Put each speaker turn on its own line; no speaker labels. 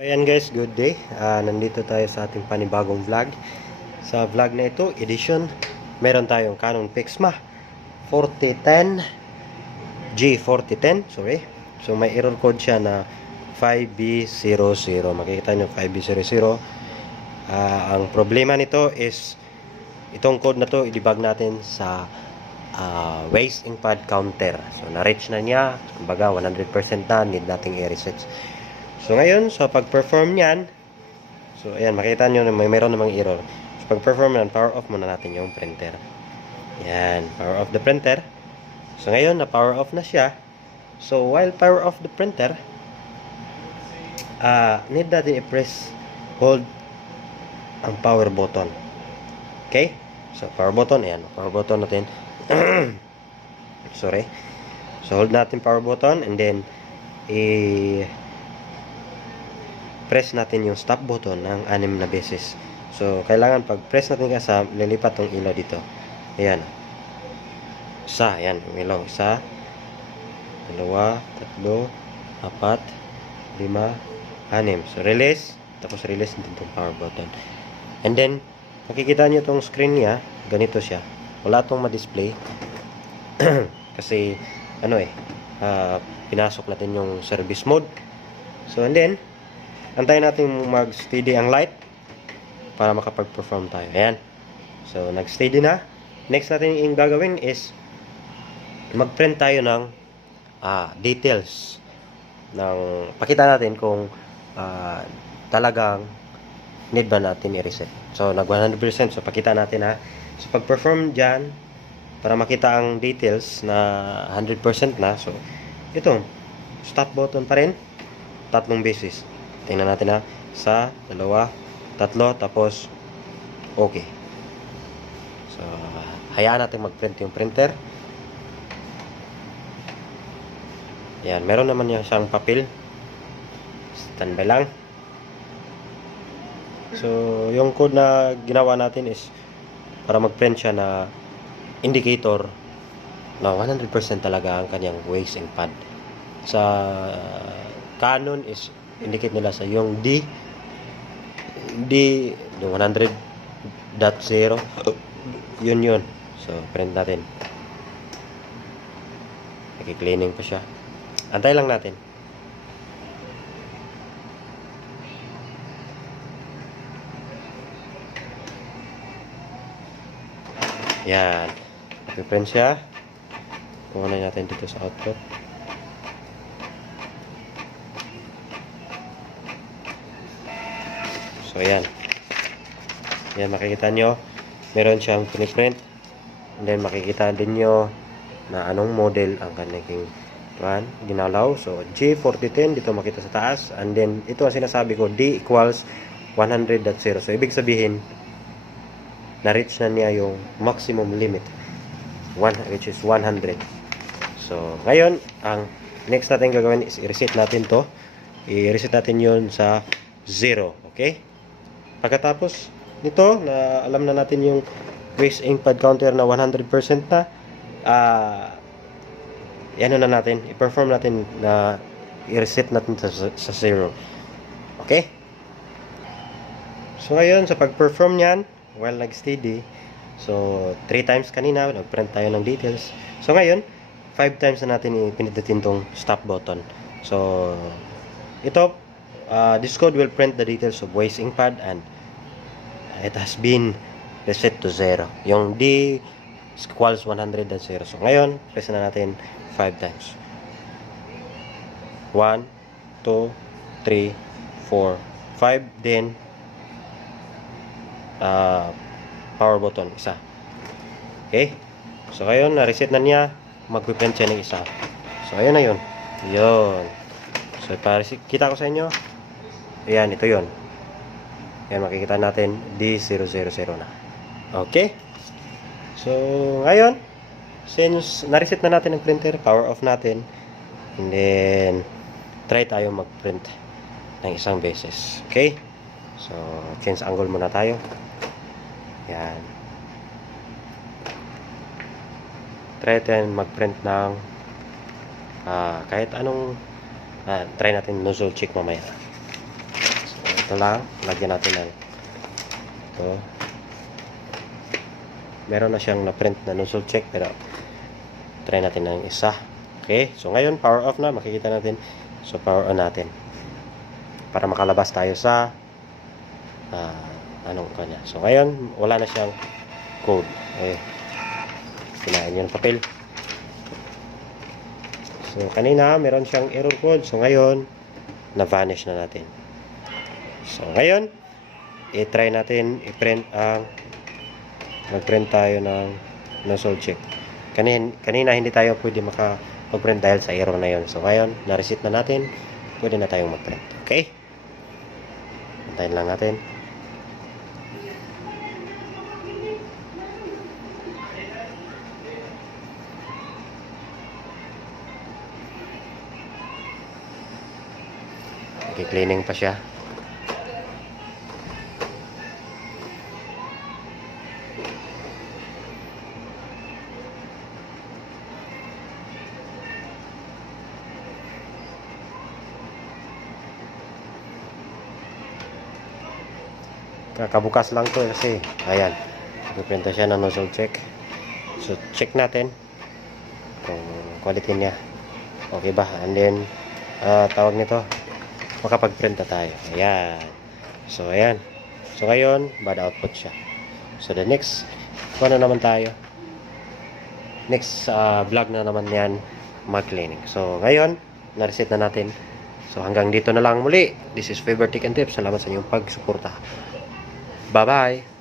Ayan guys, good day. Ah, nandito tayo sa ating panibagong vlog. Sa vlog na ito, edition, meron tayong Canon Pixma 4010 G4010, sorry. So may error code siya na 5B00. Makikita nyo 5B00. Ah, ang problema nito is itong code na to i-debug natin sa ah, waste ink pad counter. So na-reach na niya, kumbaga 100% na, need nating i-reset. So ngayon, sa pag-perform niyan, so ayan, makita nyo na may meron namang error. So pag-perform yan, power off muna natin yung printer. Yan, power off the printer. So ngayon, na power off na siya. So while power off the printer, ah need natin i-press hold ang power button. Okay? So power button, ayan, power button natin. Sorry. So hold natin power button and then i press natin yung stop button ng anim na beses. So, kailangan pag press natin kasi lilipat tong ilaw dito. Ayan. Isa, ayan, yung ilaw. Isa, dalawa, tatlo, apat, lima, anim. So, release. Tapos, release natin itong power button. And then, makikita nyo itong screen niya. Ganito siya. Wala itong ma-display. kasi, ano eh, ah, pinasok natin yung service mode. So, and then, antayin natin mag-steady ang light para makapag-perform tayo. Ayan. So, nag-steady na. Next natin yung gagawin is mag-print tayo ng ah, details ng pakita natin kung ah, talagang need ba natin i-reset. So, nag 100%. So, pakita natin ha. So, pag-perform dyan, para makita ang details na 100% na. So, ito, stop button pa rin. Tatlong beses. Tingnan natin ha. Sa, dalawa, tatlo, tapos okay. So, hayaan natin mag-print yung printer. Yan, meron naman yan siyang papel. Standby lang. So, yung code na ginawa natin is para mag-print siya na indicator na 100% talaga ang kanyang waste and pad. Sa Canon is indicate nila sa yung D. D yung 100.0 yun yun. So print natin. Nagki-cleaning pa siya. Antay lang natin. Yan. Print siya. Kuha na natin dito sa output So, ayan. Ayan, makikita nyo. Meron siyang print. And then, makikita din nyo na anong model ang kanyang one, ginalaw. So, G4010, dito makita sa taas. And then, ito ang sinasabi ko, D equals 100.0. So, ibig sabihin, na-reach na niya yung maximum limit. One, which is 100. So, ngayon, ang next natin gagawin is i-reset natin to. I-reset natin yun sa 0. Okay? Pagkatapos nito, na alam na natin yung waste ink pad counter na 100% na, ah, yan na natin, i-perform natin na i-reset natin sa, sa zero. Okay? So ngayon, sa pag-perform niyan, while nag-steady, so 3 times kanina, nag-print tayo ng details. So ngayon, 5 times na natin ipindutin tong stop button. So, ito, uh, this code will print the details of waste ink pad and it has been reset to 0. Yung D equals 100 and 0. So ngayon, press na natin 5 times. 1, 2, 3, 4, 5. Then, uh, power button, isa. Okay? So ngayon, na-reset na niya. Mag-print siya ng isa. So ayun na yun. Yun. So, para kita ko sa inyo, Ayan, ito yon. Ayan, makikita natin D000 na. Okay? So, ngayon, since na-reset na natin ang printer, power off natin, and then, try tayo mag-print ng isang beses. Okay? So, change angle muna tayo. Ayan. Try tayo mag-print ng ah, kahit anong ah, try natin nozzle check mamaya. Ito lang lagyan natin ng ito. Meron na siyang na-print na nozzle check pero try natin ng isa. Okay so ngayon power off na makikita natin. So power on natin. Para makalabas tayo sa ah, anong kanya. So ngayon wala na siyang code. Okay. Kinain yung papel. So kanina meron siyang error code. So ngayon na vanish na natin so ngayon i-try natin i-print ang mag-print tayo ng nozzle check. Kanina, kanina hindi tayo pwede maka mag-print dahil sa error na yon so ngayon na-reset na natin. Pwede na tayong mag-print. Okay? Antayin lang natin. Nag-cleaning pa siya. Kakabukas lang to kasi ayan. Nagprinta siya ng nozzle check. So check natin kung quality niya. Okay ba? And then ah, tawag nito makapag-print tayo. Ayan. So, ayan. So, ngayon, bad output siya. So, the next, kung ano naman tayo? Next uh, vlog na naman yan, mag-cleaning. So, ngayon, na-reset na natin. So, hanggang dito na lang muli. This is Favorite Tech and Tips. Salamat sa inyong pagsuporta. Bye-bye!